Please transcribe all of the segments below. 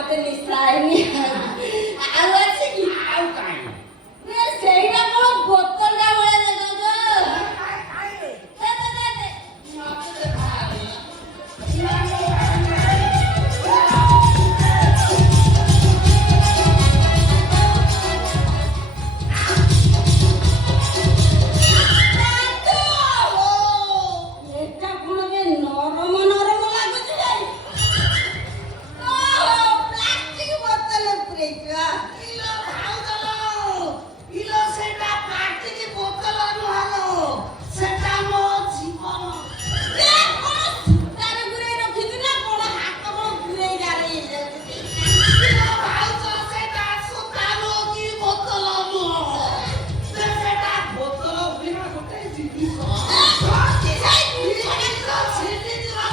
मते निसाइनी आउ अछि कि आउ काई रे सेहिरा को बोतल का बळे देखो जो काई दे मते देखाली एटा कोन बे नरम नरम लागुची जाई प्लास्टिक बोतल पुरेछा इलो भाउजलो इलो सेटा प्लास्टिक बोतल अनुहालो सेटा मो जीवन रे कोन तारे गुरे रखितु ना कोन हाथ को गुरे जारे इलो भाउजलो सेटा सुतालो की बोतल अनुहालो सेटा बोतल बिना गोटे जिनिस की जाई इलो छिटी दिवालो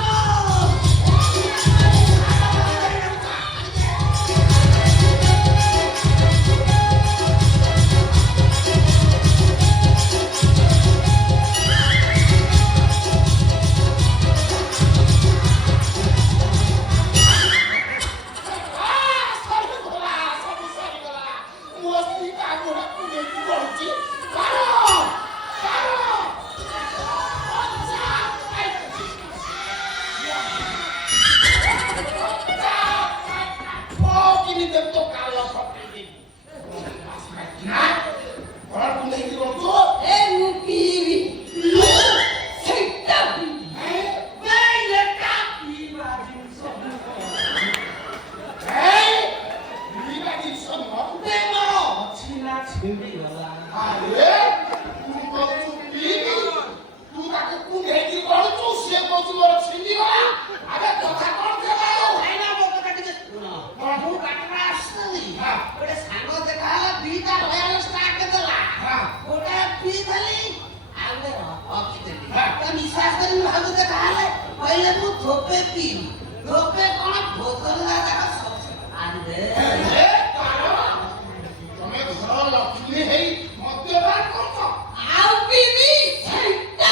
ए मुपीवी सेटा पहले तू धोपे पी धोपे कौन बोतल लगा सब अरे आउ पीवी सेटा